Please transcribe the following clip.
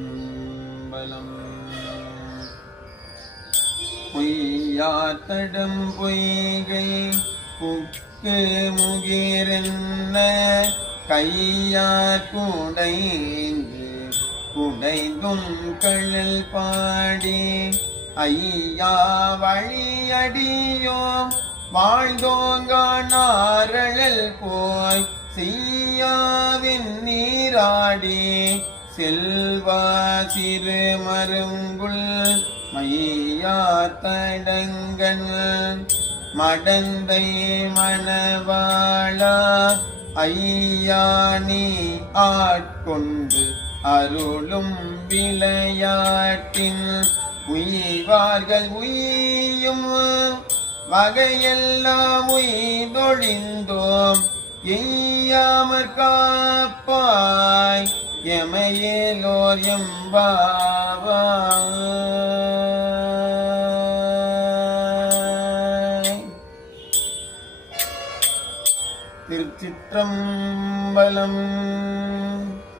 திருச்சிற்றம்பலம். பொய்யாத்தடம் பொய்கை book முகிரென்ன கையார் குடைந்து குடைந்தும் கழல் பாடி ஐயா வழியடியோம் வாழ்ந்தோங்கானாரழல் போய் செய்யாவின் நீராடி செல்வா சிறு மருங்குள் மையாத்தடங்கன் மடந்தை மணவாளா ஐயானி ஆட்கொண்டு அருளும் விளையாட்டின் உய்வார்கள் உய்யும் வகையெல்லாம் உய்தொழிந்தோம் எய்யாமற் காப்பாய் எமையேலோர் எம்பாவாய். திருச்சிற்றம்பலம்.